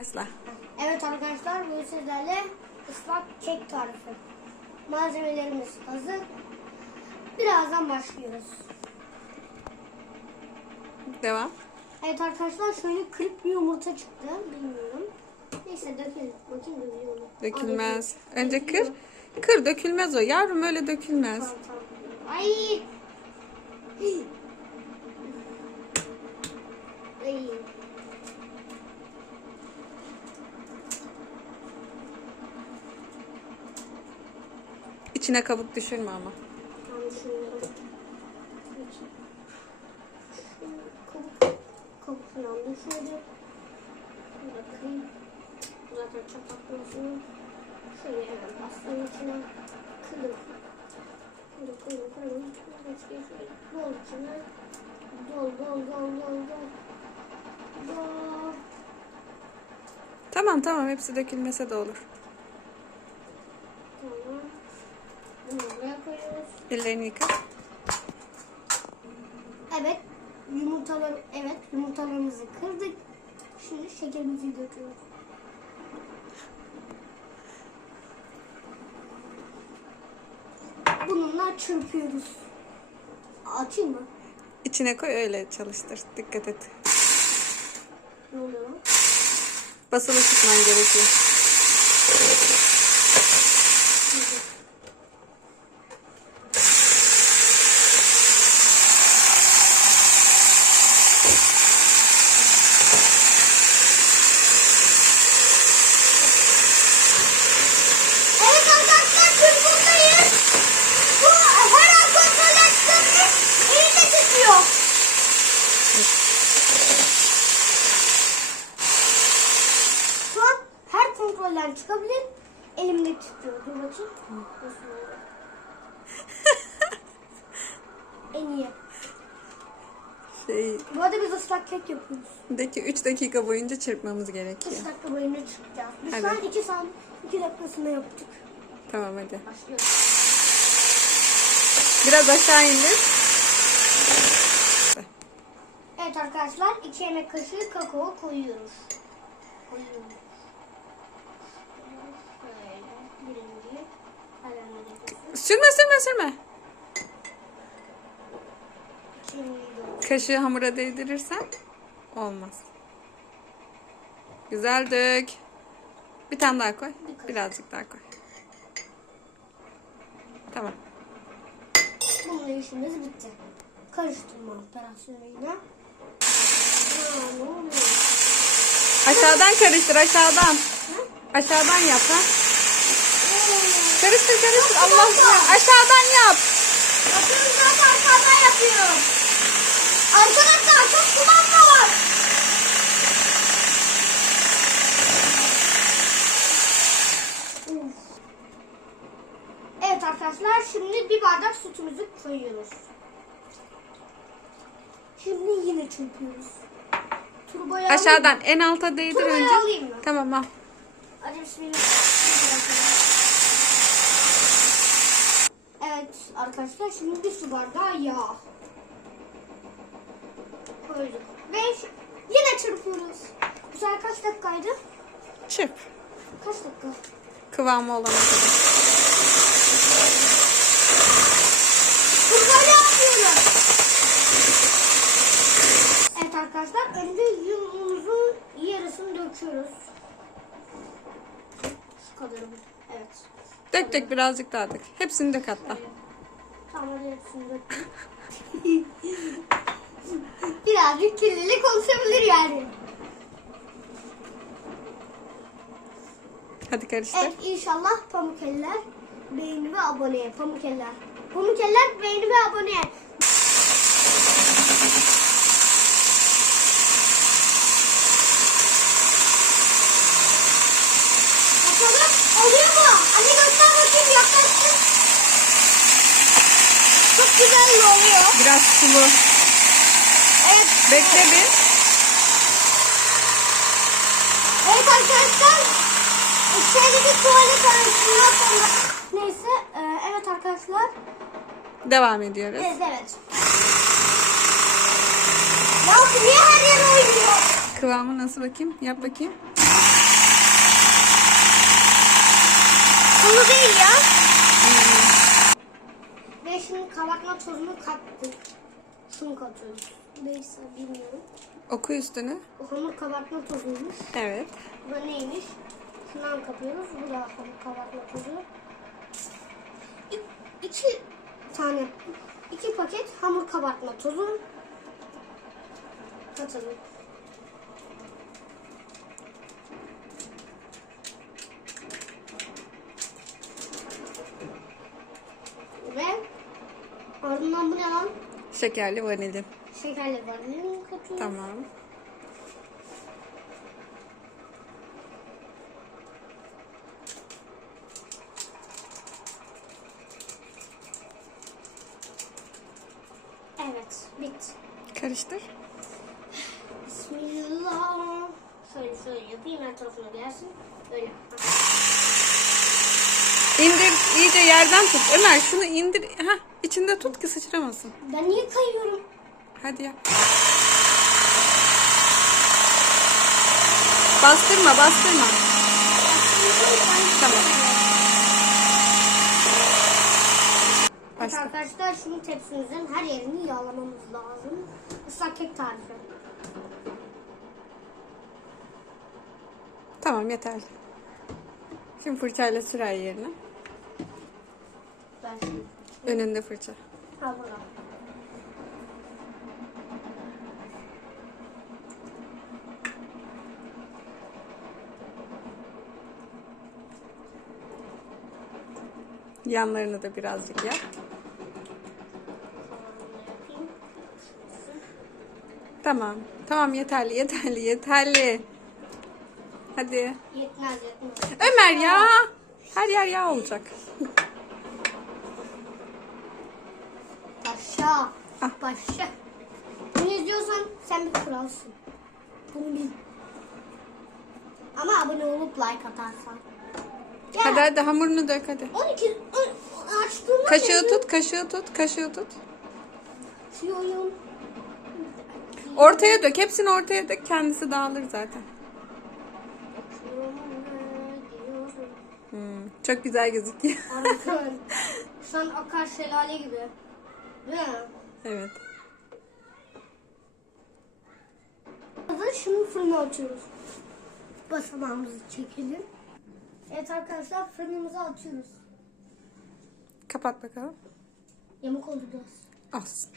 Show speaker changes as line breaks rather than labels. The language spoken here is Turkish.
Başla.
Evet arkadaşlar bugün sizlerle ıslak kek tarifi. Malzemelerimiz hazır. Birazdan başlıyoruz.
Devam.
Evet arkadaşlar şöyle kırık bir yumurta çıktı. Bilmiyorum. Neyse dökelim. Bakayım dökülüyor mu?
Dökülmez.
Aa.
Önce kır. Kır dökülmez o. Yavrum öyle dökülmez.
Tamam, tamam. Ay. Ay.
İçine kabuk düşürme ama.
Şöyle kabuk, kabuk falan düşürdü. Şöyle kırayım. Zaten çapaklasın. Şöyle hemen pastanın içine kırdım. Şöyle kırdım kırdım. Şöyle şöyle dol içine. Dol dol dol dol dol. Dol.
Tamam tamam hepsi dökülmese de olur.
Tamam. Bunu buraya koyuyoruz.
Ellerini yıka.
Evet. Yumurtalar evet yumurtalarımızı kırdık. Şimdi şekerimizi döküyoruz. Bununla çırpıyoruz. Açayım mı?
İçine koy öyle çalıştır. Dikkat et.
Ne oluyor?
Basılı tutman gerekiyor.
Evet arkadaşlar çırpındayız. Bu her an kontrol ettiğimiz elinde tutuyor. Şu an kontrolden çıkabilir. Elimde tutuyor. Dur bakayım. Nasıl oldu? en iyi.
Şey,
Bu arada biz ıslak kek yapıyoruz.
de ki 3 dakika boyunca çırpmamız gerekiyor.
3 dakika boyunca çıkacağız. Biz şu
Hadi.
an 2 saat 2 dakikasında yaptık.
Tamam hadi.
Başlıyoruz.
Biraz aşağı indir.
Evet arkadaşlar 2 yemek kaşığı kakao koyuyoruz. Koyuyoruz. Şöyle birinci kalemleri koyuyoruz.
Sürme sürme sürme. Kaşığı hamura değdirirsen olmaz. Güzel dök. Bir tane daha koy. Birazcık daha koy. Tamam.
bununla işimiz bitti. Karıştırma operasyonuyla.
Aşağıdan karıştır aşağıdan. Aşağıdan yap ha. Karıştır karıştır Allah aşkına. Aşağıdan yap.
Bakın zaten arkadan yapıyorum. Arkadaşlar çok kumanda var. Evet arkadaşlar şimdi bir bardak sütümüzü koyuyoruz. Şimdi yine çırpıyoruz. Turboyu alayım
Aşağıdan en alta değdir
Turboyu
önce.
alayım mı?
Tamam al.
Hadi bismillah. Evet arkadaşlar şimdi bir su bardağı yağ. Koyduk. Ve yine çırpıyoruz. Bu sefer kaç dakikaydı?
Çırp.
Kaç dakika?
Kıvamı olana kadar.
Turbayı yapıyorum. Evet arkadaşlar önce yumruğumuzun yarısını döküyoruz. Şu kadarı bu. Evet.
Dök dök birazcık daha dök. Hepsini dök hatta.
Tamam hepsini döktüm. Birazcık kirlilik oluşabilir yani.
Hadi karıştır.
Evet inşallah pamuk eller beğeni ve aboneye. Pamuk eller. Pamuk eller beğeni ve aboneye. Bakalım oluyor mu? Hadi göster bakayım yaklaştır. Çok güzel oluyor.
Biraz sulu.
Evet.
Bekle bir.
Evet arkadaşlar. İçeride tuvalet arasından sonra. Neyse e, evet arkadaşlar.
Devam ediyoruz.
Evet evet. Ya niye her yere oynuyor?
Kıvamı nasıl bakayım? Yap bakayım.
Bunu değil ya. Ve şimdi kabartma tozunu kattık. Şunu katıyoruz. Neyse bilmiyorum.
Oku üstünü.
Bu hamur kabartma tozuymuş.
Evet.
Bu da neymiş? Şundan kapıyoruz. Bu da hamur kabartma tozu. İ- iki tane, iki paket hamur kabartma tozu. Katalım. Ve ardından bu ne lan?
Şekerli vanilin.
Şekerli vanilin katıyoruz.
Tamam.
Evet, bitti.
Karıştır.
Bismillah. Şöyle şöyle yapayım her tarafına gelsin. Böyle.
İndir iyice yerden tut. Ömer şunu indir. Heh, içinde tut ki sıçramasın.
Ben niye kayıyorum?
Hadi yap. Bastırma bastırma. Tamam.
Evet
Başla.
arkadaşlar şimdi tepsimizin her yerini yağlamamız lazım. Islak kek tarifi.
Tamam yeterli. Şimdi fırçayla sür her yerine.
Şimdi.
Önünde fırça.
Ha burada.
Yanlarını da birazcık yap. Tamam. Tamam yeterli yeterli yeterli. Hadi.
Yetmez yetmez.
Ömer ya. Her yer yağ olacak.
Paşa.
Ah.
Paşa. Bunu izliyorsan sen bir kralsın. Bunu bil. Ama abone olup like atarsan. Ya,
Hadi hadi hamurunu dök hadi.
12 ı- açtığımda
Kaşığı
dedim,
tut, kaşığı tut, kaşığı tut.
Şu oyun.
Ortaya dök. Hepsini ortaya dök. Kendisi dağılır zaten. Hmm, çok güzel gözüküyor.
An akar şelale gibi.
Evet.
Hazır şimdi fırına atıyoruz. Basamağımızı çekelim. Evet arkadaşlar fırınımıza atıyoruz.
Kapat bakalım.
Yamuk oldu biraz.
Olsun.